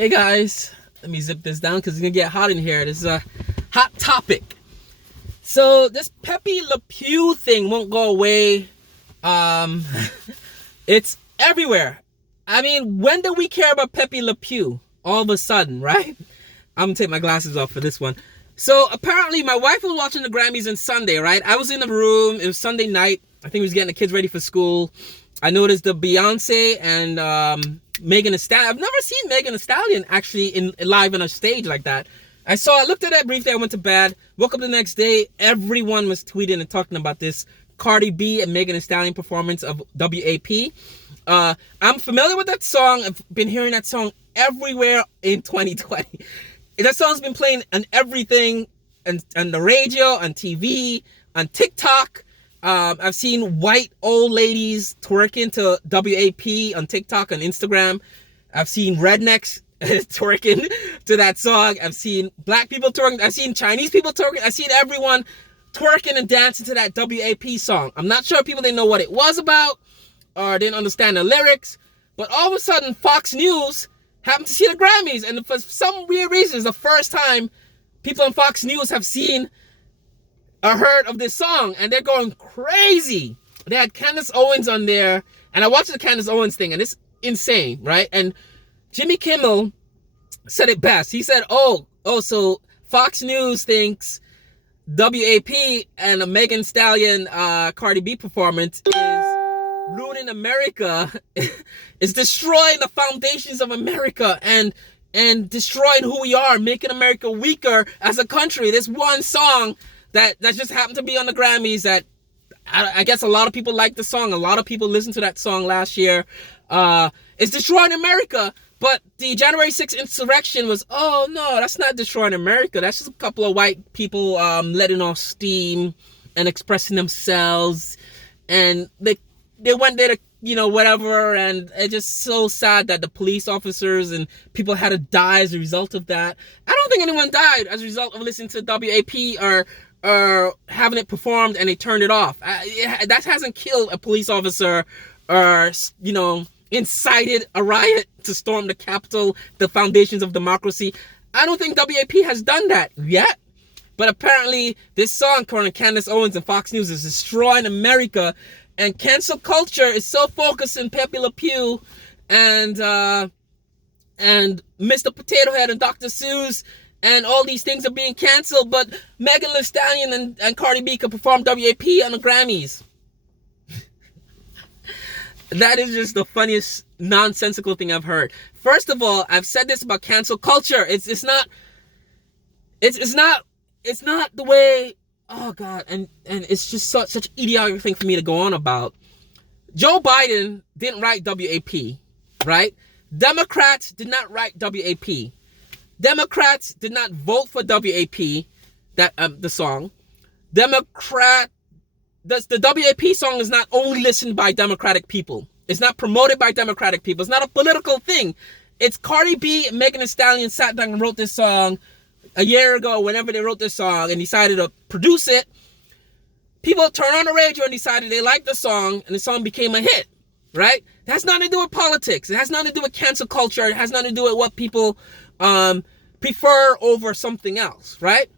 Hey guys, let me zip this down because it's gonna get hot in here. This is a hot topic. So this Pepe Le Pew thing won't go away. It's everywhere. I mean, when do we care about Pepe Le Pew? All of a sudden, right? I'm gonna take my glasses off for this one. So apparently my wife was watching the Grammys on Sunday, right? I was in the room. It was Sunday night. I think we was getting the kids ready for school. I noticed the Beyonce and Megan Thee Stallion. I've never seen Megan Thee Stallion actually in live on a stage like that. I looked at that briefly. I went to bed. Woke up the next day. Everyone was tweeting and talking about this Cardi B and Megan Thee Stallion performance of WAP. I'm familiar with that song. I've been hearing that song everywhere in 2020. That song's been playing on everything, on the radio, on TV, on TikTok. I've seen white old ladies twerking to WAP on TikTok and Instagram. I've seen rednecks twerking to that song. I've seen black people twerking. I've seen Chinese people twerking. I've seen everyone twerking and dancing to that WAP song. I'm not sure people didn't know what it was about or didn't understand the lyrics, but all of a sudden Fox News happened to see the Grammys, and for some weird reason, it's the first time people on Fox News have seen or heard of this song, and they're going crazy. They had Candace Owens on there, and I watched the Candace Owens thing, and it's insane, right? And Jimmy Kimmel said it best. He said, so Fox News thinks WAP and a Megan Thee Stallion Cardi B performance is ruining America, is destroying the foundations of America and destroying who we are, making America weaker as a country. This one song that just happened to be on the Grammys that I guess a lot of people like the song. A lot of people listened to that song last year. It's destroying America. But the January 6th insurrection was, oh no, that's not destroying America. That's just a couple of white people letting off steam and expressing themselves. And they went there to, whatever. And it's just so sad that the police officers and people had to die as a result of that. I don't think anyone died as a result of listening to WAP or having it performed and they turned it off. That hasn't killed a police officer or, incited a riot to storm the Capitol, the foundations of democracy. I don't think WAP has done that yet. But apparently this song, according to Candace Owens and Fox News, is destroying America. And cancel culture is so focused in Pepe Le Pew and Mr. Potato Head and Dr. Seuss, and all these things are being canceled, but Megan Thee Stallion and Cardi B could perform WAP on the Grammys. That is just the funniest nonsensical thing I've heard. First of all, I've said this about cancel culture. It's not the way. Oh God, and it's just such idiotic thing for me to go on about. Joe Biden didn't write WAP, right? Democrats did not write WAP. Democrats did not vote for WAP, the song. The WAP song is not only listened by Democratic people. It's not promoted by Democratic people. It's not a political thing. It's Cardi B and Megan Thee Stallion sat down and wrote this song a year ago, whenever they wrote this song and decided to produce it. People turned on the radio and decided they liked the song, and the song became a hit, right? It has nothing to do with politics. It has nothing to do with cancel culture. It has nothing to do with what people prefer over something else, right?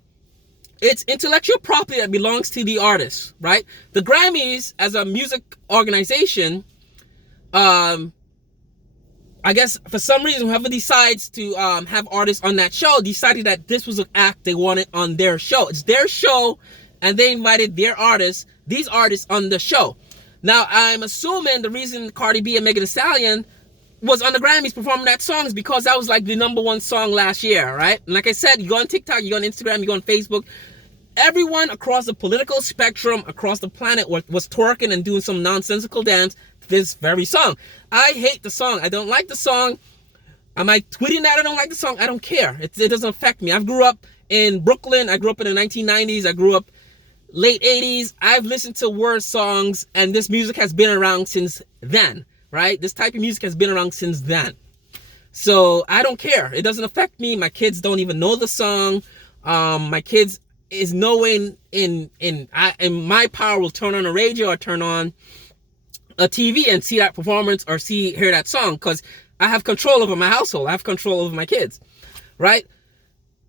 It's intellectual property that belongs to the artist, right? The Grammys, as a music organization, I guess for some reason, whoever decides to have artists on that show decided that this was an act they wanted on their show. It's their show, and they invited these artists on the show. Now, I'm assuming the reason Cardi B and Megan Thee Stallion was on the Grammys performing that song is because that was like the #1 song last year, right? And like I said, you go on TikTok, you go on Instagram, you go on Facebook. Everyone across the political spectrum, across the planet was twerking and doing some nonsensical dance to this very song. I hate the song. I don't like the song. Am I tweeting that I don't like the song? I don't care. It doesn't affect me. I grew up in Brooklyn. I grew up in the 1990s. I grew up late 80s. I've listened to worse songs, and this music has been around since then, right? This type of music has been around since then. So I don't care. It doesn't affect me. My kids don't even know the song. My kids is no way in my power will turn on a radio or turn on a TV and see that performance or hear that song, because I have control over my household. I have control over my kids, right?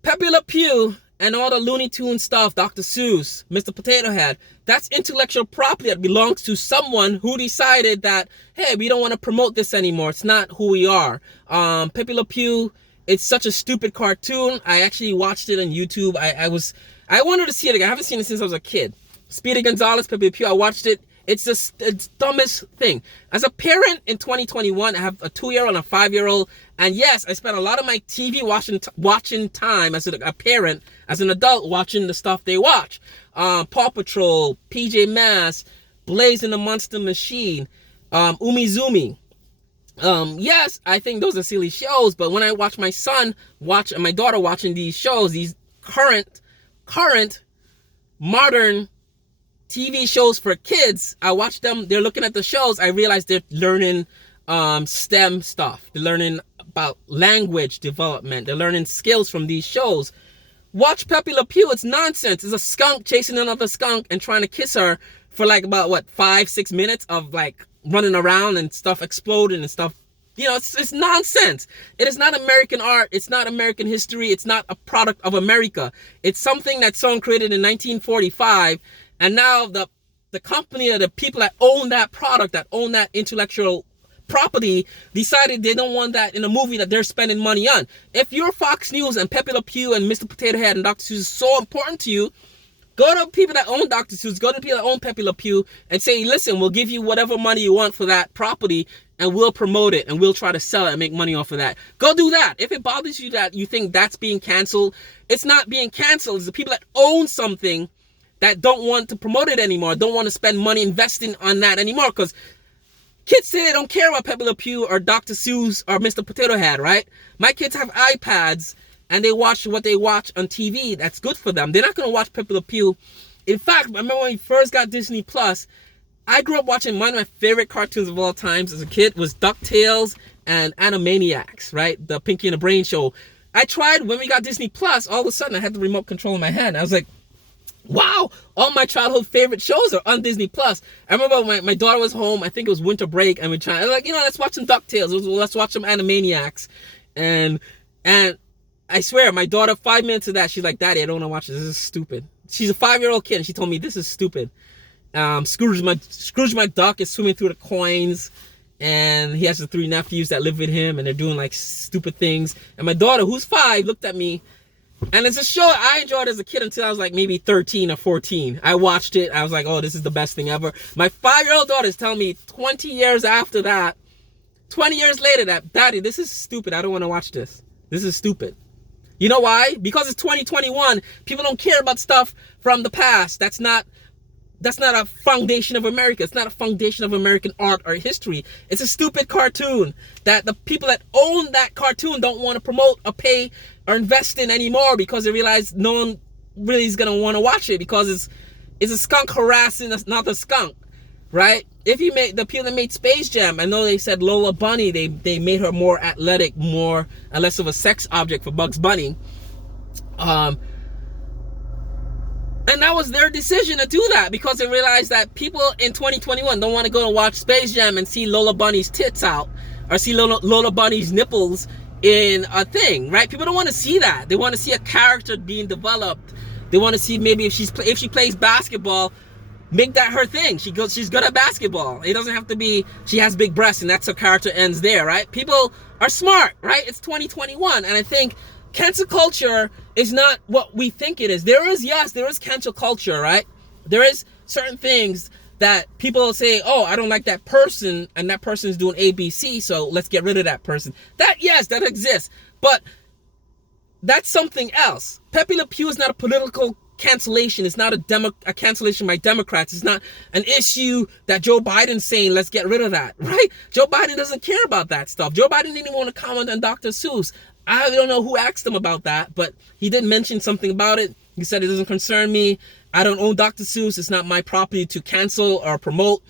Pepe Le Pew and all the Looney Tunes stuff, Dr. Seuss, Mr. Potato Head, that's intellectual property that belongs to someone who decided that, hey, we don't want to promote this anymore. It's not who we are. Pepe Le Pew, it's such a stupid cartoon. I actually watched it on YouTube. I wanted to see it again. I haven't seen it since I was a kid. Speedy Gonzalez, Pepe Le Pew, I watched it. It's just it's dumbest thing. As a parent in 2021, I have a 2-year-old and a 5-year-old, and yes, I spent a lot of my TV watching time as a parent, as an adult, watching the stuff they watch. Paw Patrol, PJ Masks, Blaze and the Monster Machine, Umizoomi. Yes, I think those are silly shows, but when I watch my son watch and my daughter watching these shows, these current modern TV shows for kids, I watch them, they're looking at the shows, I realize they're learning STEM stuff. They're learning about language development. They're learning skills from these shows. Watch Pepe Le Pew, it's nonsense. It's a skunk chasing another skunk and trying to kiss her for like about, 5-6 minutes of like running around and stuff exploding and stuff. You know, it's nonsense. It is not American art. It's not American history. It's not a product of America. It's something that someone created in 1945. And now the company or the people that own that product, that own that intellectual property, decided they don't want that in a movie that they're spending money on. If your Fox News and Pepe Le Pew and Mr. Potato Head and Dr. Seuss is so important to you, go to people that own Dr. Seuss, go to people that own Pepe Le Pew and say, listen, we'll give you whatever money you want for that property and we'll promote it and we'll try to sell it and make money off of that. Go do that. If it bothers you that you think that's being canceled, it's not being canceled. It's the people that own something that don't want to promote it anymore, don't want to spend money investing on that anymore, because kids say they don't care about Pepe Le Pew or Dr. Seuss or Mr. Potato Head, right? My kids have iPads and they watch what they watch on TV. That's good for them. They're not going to watch Pepe Le Pew. In fact, I remember when we first got Disney Plus, I grew up watching one of my favorite cartoons of all times as a kid was DuckTales and Animaniacs, right? The Pinky and the Brain show. I tried, when we got Disney Plus, all of a sudden I had the remote control in my hand. I was like, wow, all my childhood favorite shows are on Disney Plus. I remember when my daughter was home, I think it was winter break, and we tried, I was like, let's watch some DuckTales, let's watch some Animaniacs. And I swear, my daughter, 5 minutes of that, she's like, Daddy, I don't want to watch this. This is stupid. She's a 5-year-old kid, and she told me, this is stupid. Scrooge McDuck is swimming through the coins, and he has the 3 nephews that live with him, and they're doing like stupid things. And my daughter, who's 5, looked at me. And it's a show I enjoyed as a kid until I was like maybe 13 or 14. I watched it. I was like, oh, this is the best thing ever. My 5-year-old daughter is telling me 20 years after that, 20 years later, that, Daddy, this is stupid. I don't want to watch this. This is stupid. You know why? Because it's 2021. People don't care about stuff from the past. That's not a foundation of America. It's not a foundation of American art or history. It's a stupid cartoon that the people that own that cartoon don't want to promote or pay or invest in anymore because they realize no one really is going to want to watch it because it's a skunk harassing another skunk, right? If you made the people that made Space Jam, I know they said Lola Bunny, they made her more athletic, more and less of a sex object for Bugs Bunny. And that was their decision to do that because they realized that people in 2021 don't want to go and watch Space Jam and see Lola Bunny's tits out or see Lola Bunny's nipples in a thing, right? People don't want to see that. They want to see a character being developed. They want to see maybe if she plays basketball, make that her thing. She's good at basketball. It doesn't have to be she has big breasts and that's her character ends there, right? People are smart, right? It's 2021, and I think cancel culture is not what we think it is. There is cancel culture, right? There is certain things that people say, oh, I don't like that person, and that person is doing ABC, so let's get rid of that person. That exists, but that's something else. Pepe Le Pew is not a political cancellation. It's not a cancellation by Democrats. It's not an issue that Joe Biden's saying, let's get rid of that, right? Joe Biden doesn't care about that stuff. Joe Biden didn't even want to comment on Dr. Seuss. I don't know who asked him about that, but he did mention something about it. He said it doesn't concern me. I don't own Dr. Seuss. It's not my property to cancel or promote.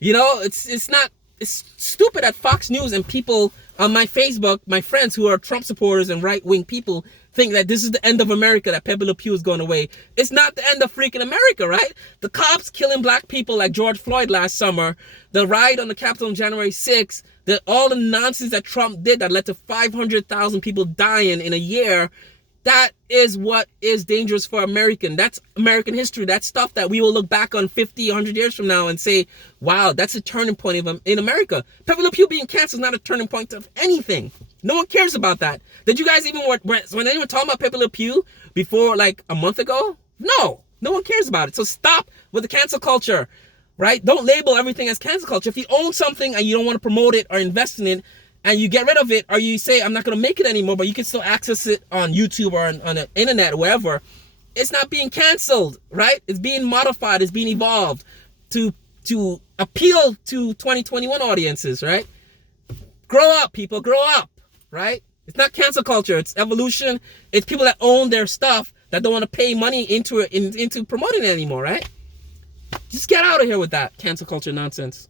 It's stupid that Fox News and people on my Facebook, my friends who are Trump supporters and right-wing people, think that this is the end of America, that Pepe Le Pew is going away. It's not the end of freaking America, right? The cops killing black people like George Floyd last summer, the riot on the Capitol on January 6th, all the nonsense that Trump did that led to 500,000 people dying in a year, that is what is dangerous for American. That's American history. That's stuff that we will look back on 50, 100 years from now and say, wow, that's a turning point in America. Pepe Le Pew being canceled is not a turning point of anything. No one cares about that. Did you guys even, when anyone talking about Pepe Le Pew before like a month ago? No one cares about it. So stop with the cancel culture, right? Don't label everything as cancel culture. If you own something and you don't want to promote it or invest in it, and you get rid of it, or you say, I'm not going to make it anymore, but you can still access it on YouTube or on the internet, wherever, it's not being canceled, right? It's being modified, it's being evolved to appeal to 2021 audiences, right? Grow up, people, grow up, right? It's not cancel culture, it's evolution. It's people that own their stuff that don't want to pay money into promoting it anymore, right? Just get out of here with that cancel culture nonsense.